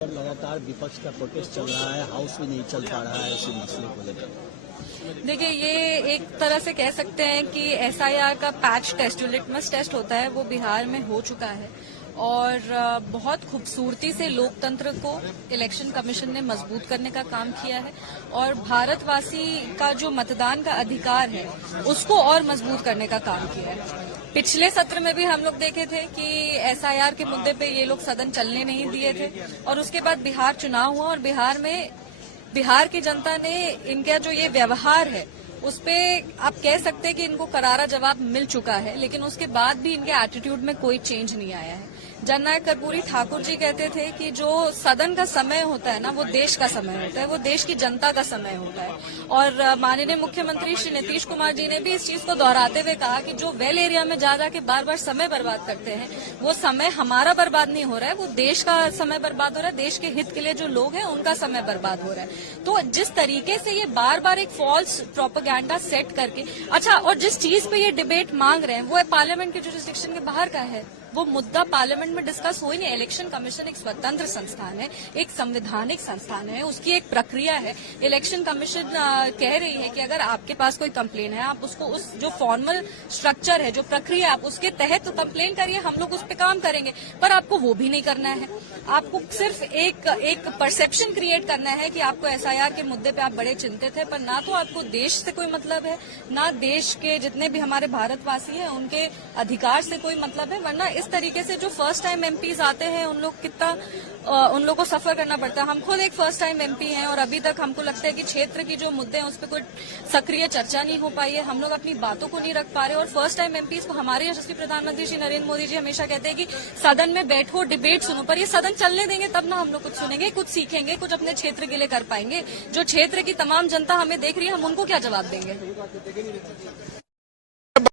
लगातार विपक्ष का प्रोटेस्ट चल रहा है, हाउस में नहीं चल पा रहा है इसी मसले को लेकर। देखिए, ये एक तरह से कह सकते हैं कि एसआईआर का पैच टेस्ट, जो लिटमस टेस्ट होता है, वो बिहार में हो चुका है और बहुत खूबसूरती से लोकतंत्र को इलेक्शन कमीशन ने मजबूत करने का काम किया है और भारतवासी का जो मतदान का अधिकार है उसको और मजबूत करने का काम किया है। पिछले सत्र में भी हम लोग देखे थे कि एसआईआर के मुद्दे पे ये लोग सदन चलने नहीं दिए थे और उसके बाद बिहार चुनाव हुआ और बिहार की जनता ने इनका जो ये व्यवहार है उस पे आप कह सकते हैं कि इनको करारा जवाब मिल चुका है, लेकिन उसके बाद भी इनके एटीट्यूड में कोई चेंज नहीं आया है। जननायक कर्पूरी ठाकुर जी कहते थे कि जो सदन का समय होता है ना, वो देश का समय होता है, वो देश की जनता का समय होता है। और माननीय मुख्यमंत्री श्री नीतीश कुमार जी ने भी इस चीज को दोहराते हुए कहा कि जो वेल एरिया में जा के बार बार समय बर्बाद करते हैं, वो समय हमारा बर्बाद नहीं हो रहा है, वो देश का समय बर्बाद हो रहा है, देश के हित के लिए जो लोग हैं उनका समय बर्बाद हो रहा है। तो जिस तरीके से ये बार बार एक फॉल्स प्रोपेगेंडा सेट करके, अच्छा, और जिस चीज पे ये डिबेट मांग रहे हैं वो पार्लियामेंट के जुरिसडिक्शन के बाहर का है, वो मुद्दा पार्लियामेंट में डिस्कस हो ही नहीं। इलेक्शन कमीशन एक स्वतंत्र संस्थान है, एक संवैधानिक संस्थान है, उसकी एक प्रक्रिया है। इलेक्शन कमीशन कह रही है कि अगर आपके पास कोई कंप्लेन है, आप उसको उस जो फॉर्मल स्ट्रक्चर है, जो प्रक्रिया, आप उसके तहत कंप्लेन करिए, हम लोग उस पर काम करेंगे। पर आपको वो भी नहीं करना है। आपको सिर्फ एक परसेप्शन क्रिएट करना है कि आपको एसआईआर के मुद्दे पे आप बड़े चिंतित है, पर ना तो आपको देश से कोई मतलब है, ना देश के जितने भी हमारे भारतवासी हैं उनके अधिकार से कोई मतलब है। वरना इस तरीके से जो फर्स्ट टाइम एमपीज आते हैं उन लोग को सफर करना पड़ता है। हम खुद एक फर्स्ट टाइम एमपी हैं और अभी तक हमको लगता है कि क्षेत्र की जो मुद्दे हैं उस पर कोई सक्रिय चर्चा नहीं हो पाई है, हम लोग अपनी बातों को नहीं रख पा रहे। और फर्स्ट टाइम एमपीज को हमारे यशस्वी प्रधानमंत्री श्री नरेंद्र मोदी जी हमेशा कहते हैं कि सदन में बैठो, डिबेट सुनो, पर ये सदन चलने देंगे तब ना हम लोग कुछ सुनेंगे, कुछ सीखेंगे, कुछ अपने क्षेत्र के लिए कर पाएंगे। जो क्षेत्र की तमाम जनता हमें देख रही है, हम उनको क्या जवाब देंगे।